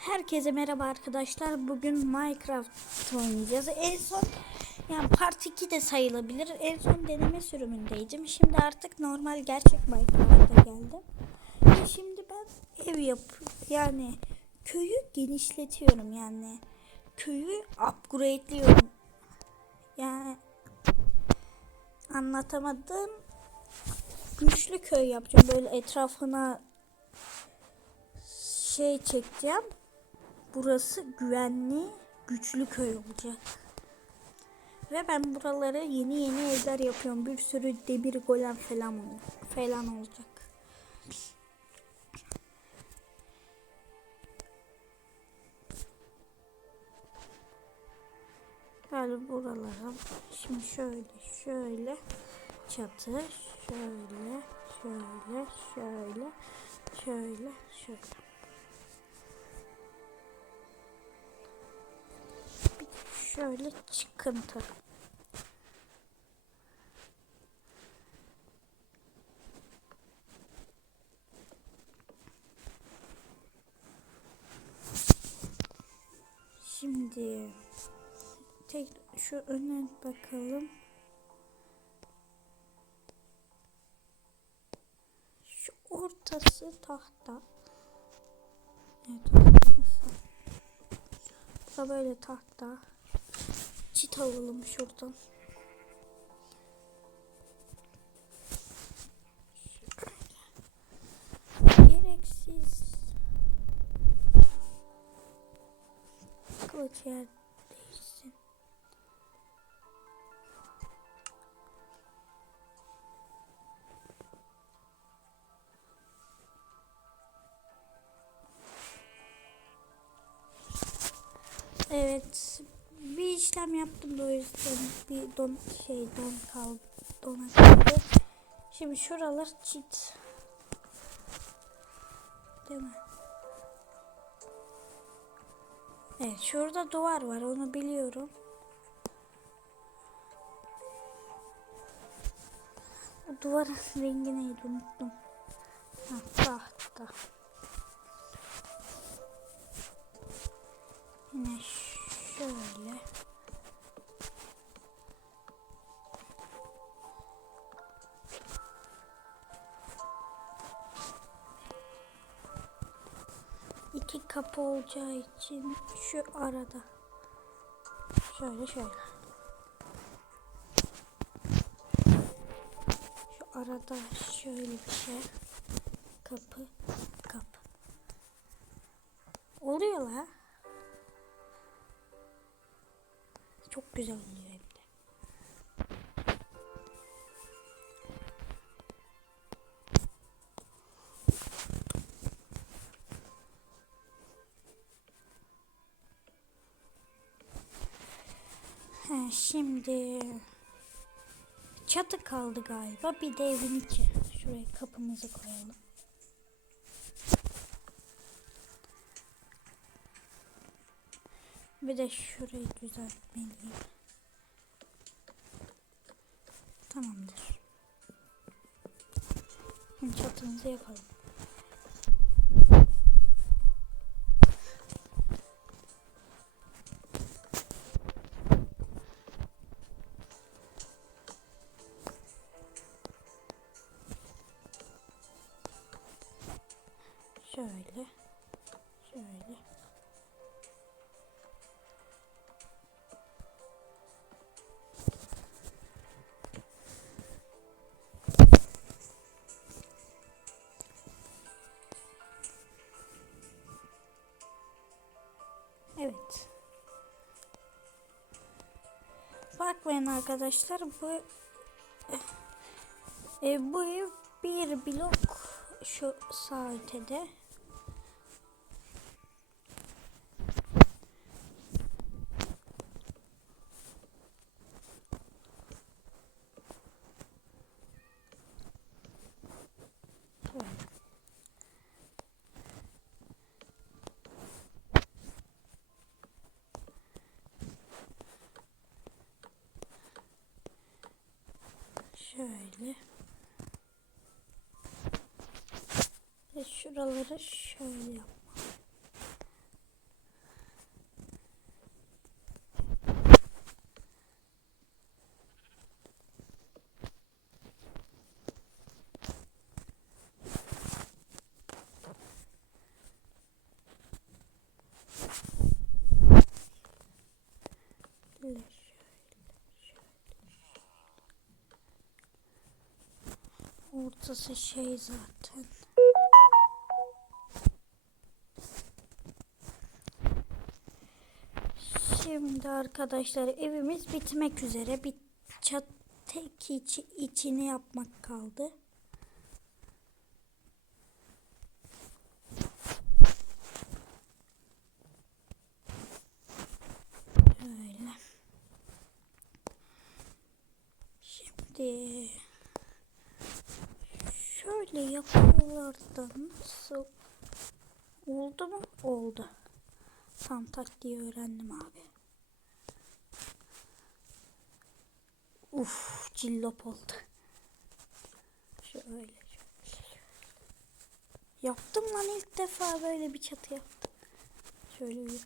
Herkese merhaba arkadaşlar. Bugün Minecraft oynayacağız. En son yani part 2 de sayılabilir. En son deneme sürümündeydim. Şimdi artık normal gerçek Minecraft'a geldim. Ve şimdi ben ev yap yani köyü genişletiyorum yani. Köyü upgrade'liyorum. Yani anlatamadım. Güçlü köy yapacağım. Böyle etrafına şey çekeceğim. Burası güvenli, güçlü köy olacak. Ve ben buralara yeni yeni evler yapıyorum. Bir sürü demir golem falan falan olacak. Böyle buralara şimdi şöyle şöyle çatı şöyle şöyle şöyle şöyle şöyle şöyle çıkıntı. Şimdi tek şu öne bakalım. Şu ortası tahta. Evet, ortası. Bu da böyle tahta. Çit alalım şuradan. Gereksiz kılıç yer değişsin. Evet. İşlem yaptım da o yüzden bir don şey don kaldı. Dona kaldı. Şimdi şuralar çit. Değil mi? Evet şurada duvar var onu biliyorum. O duvarın rengi neydi unuttum. Ha, tahta. Yine şöyle. İki kapı olacağı için şu arada. Şöyle şöyle. Şu arada şöyle bir şey. Kapı, kapı. Oluyor la. Çok güzel oluyor He, şimdi çatı kaldı galiba. Bir de evin içi. Şuraya kapımızı koyalım. Bir de şurayı düzeltmeliyim. Tamamdır. Şimdi çatımızı yapalım. Bakmayın arkadaşlar bu e, bu ev bir blok şu sağ ötede. şuraları şöyle yap. Ortası şey zaten. Şimdi arkadaşlar evimiz bitmek üzere. Bir çat tek içi, içini yapmak kaldı. Böyle. Şimdi şöyle yapıyorlar nasıl oldu mu? Oldu. Tam taktiği öğrendim abi. Uf, cillop oldu. Şöyle. Yaptım lan ilk defa böyle bir çatı yaptım. Şöyle bir.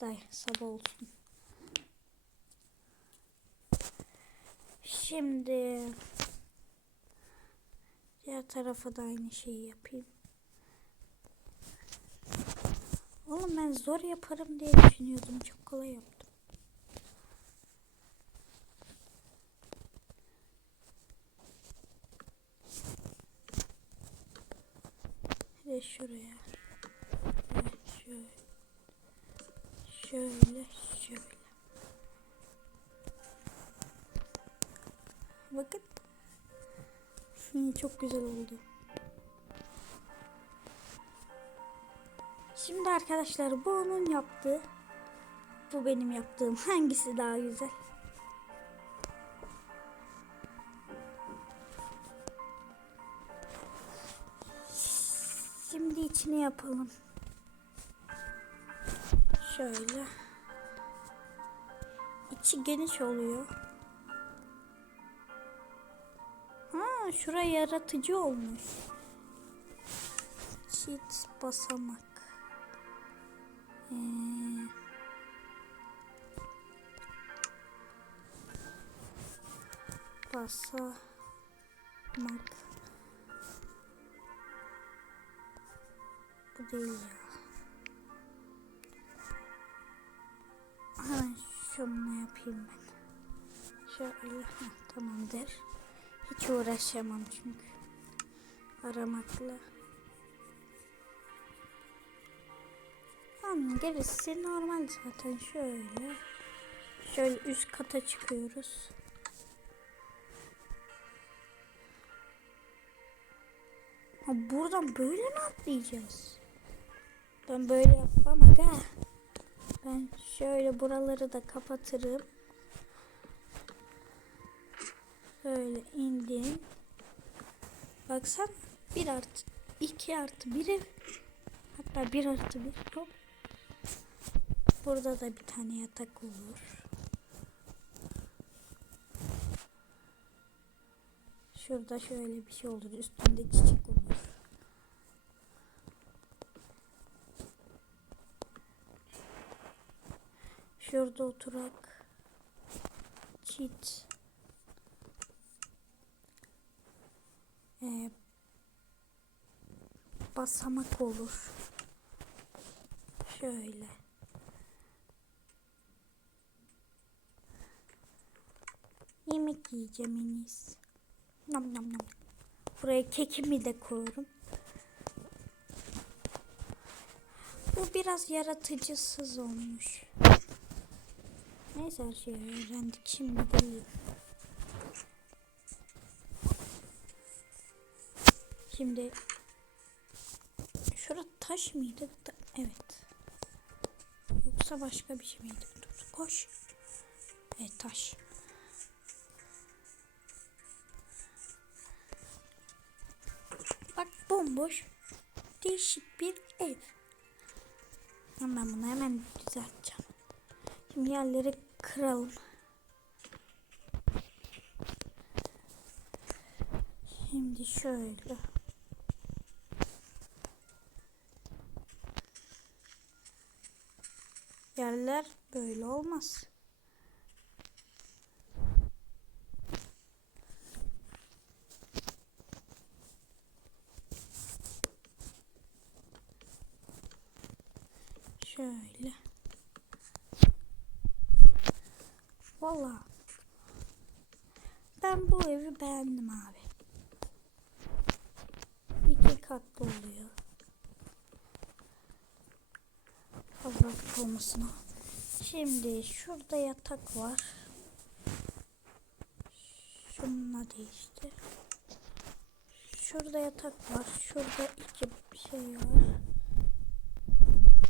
Day sabah olsun. Şimdi diğer tarafa da aynı şeyi yapayım. Oğlum ben zor yaparım diye düşünüyordum. Çok kolay yaptım. Şuraya. Evet, şöyle. Şöyle, şöyle. Bakın. Hı, çok güzel oldu. Şimdi arkadaşlar bu onun yaptığı. Bu benim yaptığım. Hangisi daha güzel? Yapalım. Şöyle. İçi geniş oluyor. Ha, şuraya yaratıcı olmuş. Çit basamak. Ee, basamak. Değil ya. Hemen şunu yapayım ben. Şöyle heh, tamamdır. Hiç uğraşamam çünkü. Aramakla. Tamam gerisi normal zaten şöyle. Şöyle üst kata çıkıyoruz. Ha buradan böyle mi atlayacağız? Ben böyle yapmam aga. Ben şöyle buraları da kapatırım. Böyle indim. Baksan bir artı iki artı bir ev. Hatta bir artı bir hop. Burada da bir tane yatak olur. Şurada şöyle bir şey olur. Üstünde çiçek olur. Şurada oturak. Çit. Ee, basamak olur. Şöyle. Yemek yiyeceğim en iyisi. Nam nam nam. Buraya kekimi de koyuyorum. Bu biraz yaratıcısız olmuş. Neyse her şeyi öğrendik. Şimdi değil. Şimdi şurada taş mıydı? Evet. Yoksa başka bir şey miydi? Dur koş. Evet taş. Bak bomboş. Değişik bir ev. Ben bunu hemen düzelteceğim. Şimdi yerleri kıralım. Şimdi şöyle. Yerler böyle olmaz. Şöyle. Valla. Ben bu evi beğendim abi. katlı oluyor. Fazlalık olmasına. Şimdi şurada yatak var. Şununla değiştir. Şurada yatak var. Şurada iki şey var.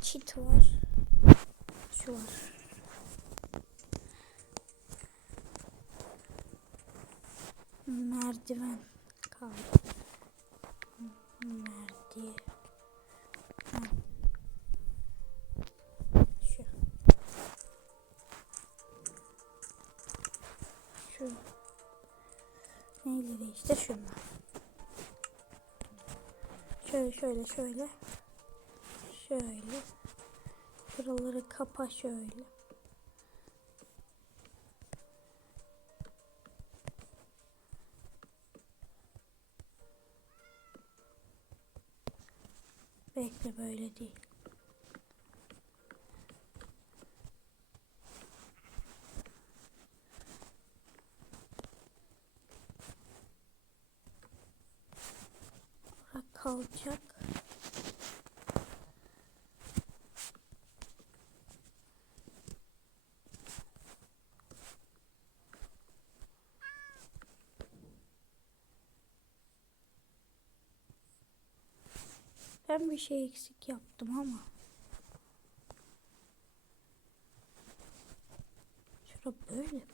Çit var. Şu var. Merdiven kaldı. Şöyle şöyle şöyle. Şöyle. Şuraları kapa şöyle. Bekle böyle değil. Kalacak. Ben bir şey eksik yaptım ama. Şura böyle.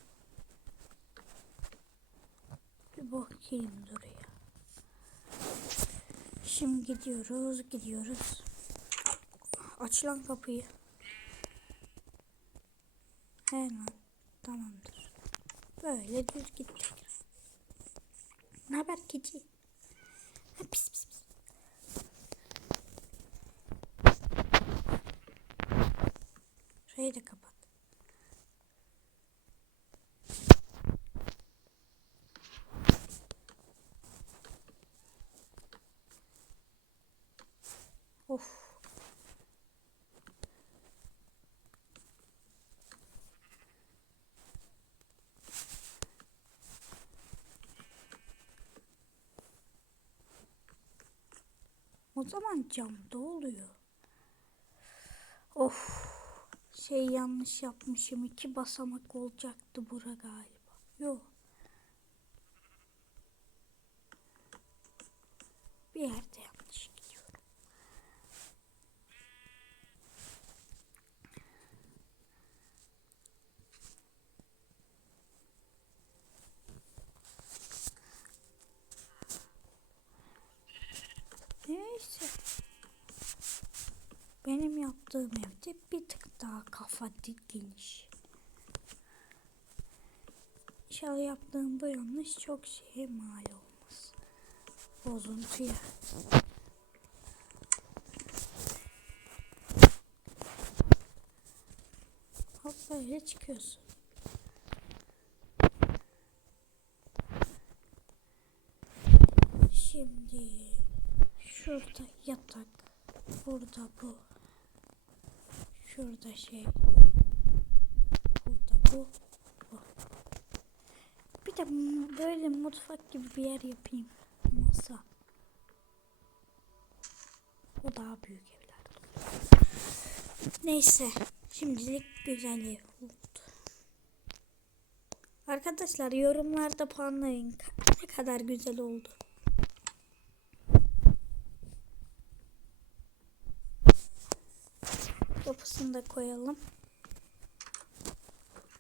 Bir bakayım duraya. Şimdi gidiyoruz, gidiyoruz. Aç lan kapıyı. Hemen. Tamamdır. Böyle düz gittik. Ne haber kedi? Ha, pis pis pis. Şurayı da kapat. Zaman camda oluyor. Of. Şey yanlış yapmışım. İki basamak olacaktı bura galiba. Yok. Bir yerde yanlış gidiyorum. Neyse. Benim yaptığım evde bir tık daha kafa di- geniş. İnşallah yaptığım bu yanlış çok şeye mal olmaz. Bozuntuya. Hop böyle çıkıyorsun. Şimdi şurada yatak. Burada bu. Şurada şey. Burada bu. Bu. Bir de böyle mutfak gibi bir yer yapayım. Masa. O daha büyük evler. Neyse. Şimdilik güzel ev oldu. Arkadaşlar yorumlarda puanlayın. Ne kadar güzel oldu. Kapısını da koyalım.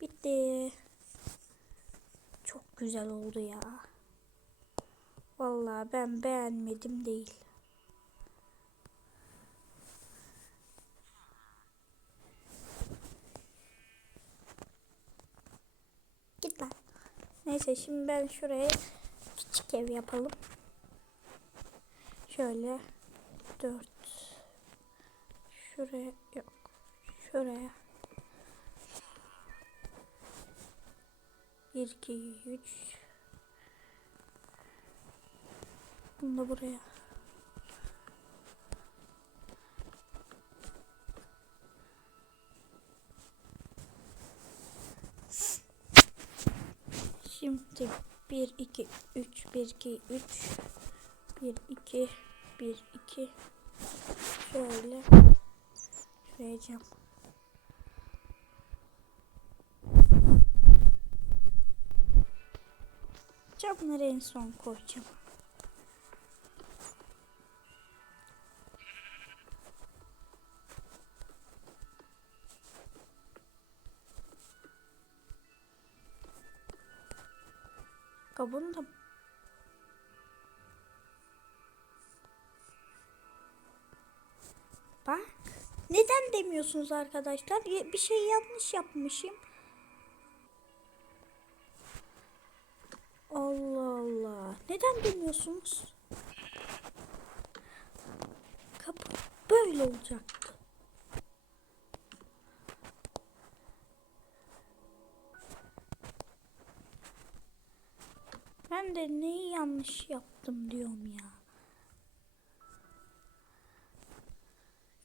Bitti. Çok güzel oldu ya. Vallahi ben beğenmedim değil. Git. Neyse şimdi ben şuraya küçük ev yapalım. Şöyle dört. Şuraya yok. Şuraya. Bir, iki, üç. Bunu da buraya. Şimdi 1 2 3 1 2 3 1 2 Bir, iki. Şöyle. Şuraya cam. Camları en son koyacağım. Kabuğunu da Bak. Neden demiyorsunuz arkadaşlar? Bir şey yanlış yapmışım. Allah Allah. Neden demiyorsunuz? Kapı böyle olacaktı. Ben de neyi yanlış yaptım diyorum ya.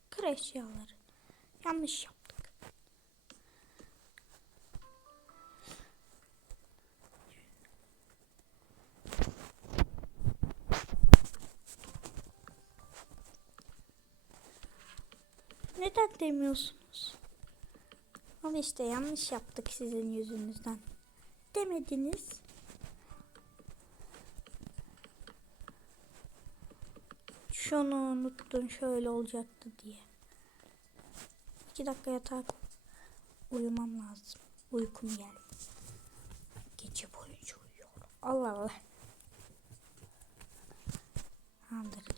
Kır eşyaları. Yanlış yaptık. Neden demiyorsunuz? Al işte yanlış yaptık sizin yüzünüzden. Demediniz. Şunu unuttun şöyle olacaktı diye. İki dakika yatağa uyumam lazım. Uykum geldi. Gece boyunca uyuyorum. Allah Allah. Anladım.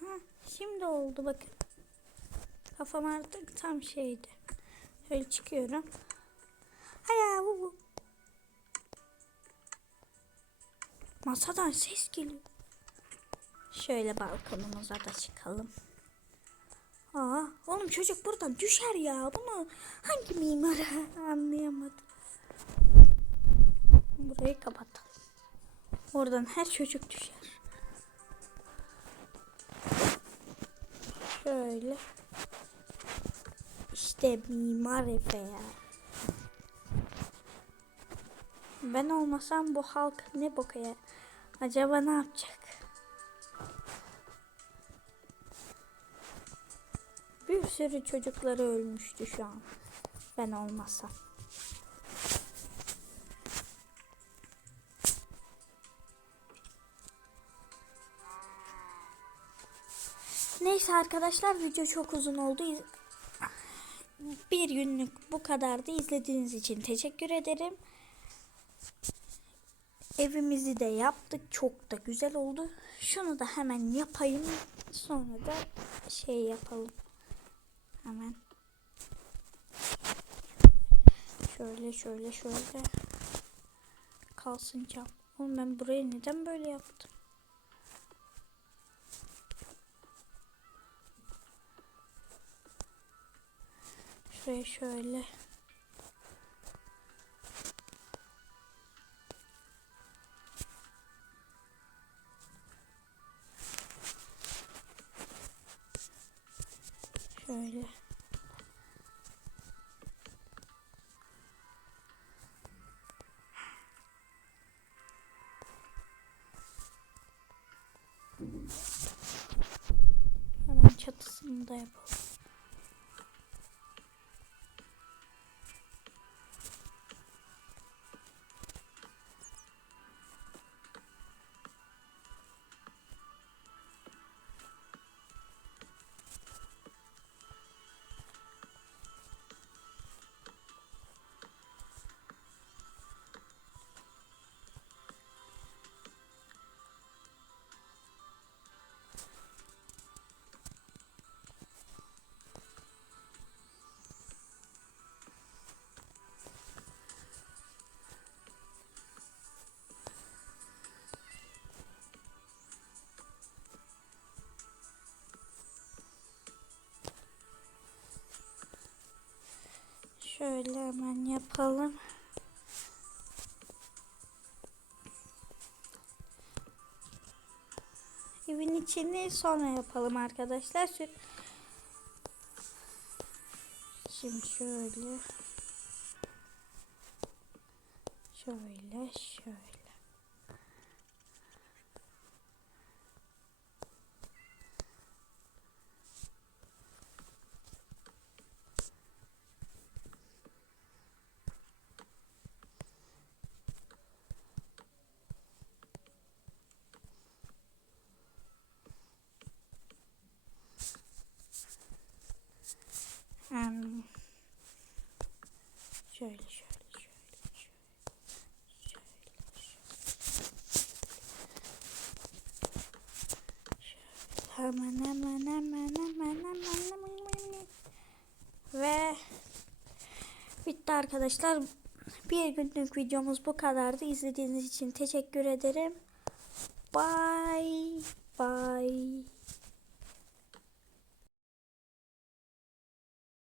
Ha, şimdi oldu bakın. Kafam artık tam şeydi. Şöyle çıkıyorum. Haya bu bu. Masadan ses geliyor. Şöyle balkonumuza da çıkalım. Aa, oğlum çocuk buradan düşer ya. Bunu hangi mimar anlayamadım. Burayı kapatalım. Oradan her çocuk düşer. Şöyle. İşte mimar Efe ya. Ben olmasam bu halk ne boka ya? Acaba ne yapacak? Bir sürü çocukları ölmüştü şu an. Ben olmasam. Neyse arkadaşlar video çok uzun oldu. Bir günlük bu kadardı. İzlediğiniz için teşekkür ederim. Evimizi de yaptık. Çok da güzel oldu. Şunu da hemen yapayım. Sonra da şey yapalım. Hemen. Şöyle şöyle şöyle. Kalsın cam. Oğlum ben burayı neden böyle yaptım? Şuraya şöyle. Şöyle. Hemen çatısını da yapalım. Şöyle hemen yapalım. Evin içini sonra yapalım arkadaşlar. Şimdi şöyle. Şöyle şöyle. Şöyle şöyle şöyle şöyle şöyle. Hemen hemen hemen hemen hemen hemen ve bitti arkadaşlar. Bir günlük videomuz bu kadardı. İzlediğiniz için teşekkür ederim. Bye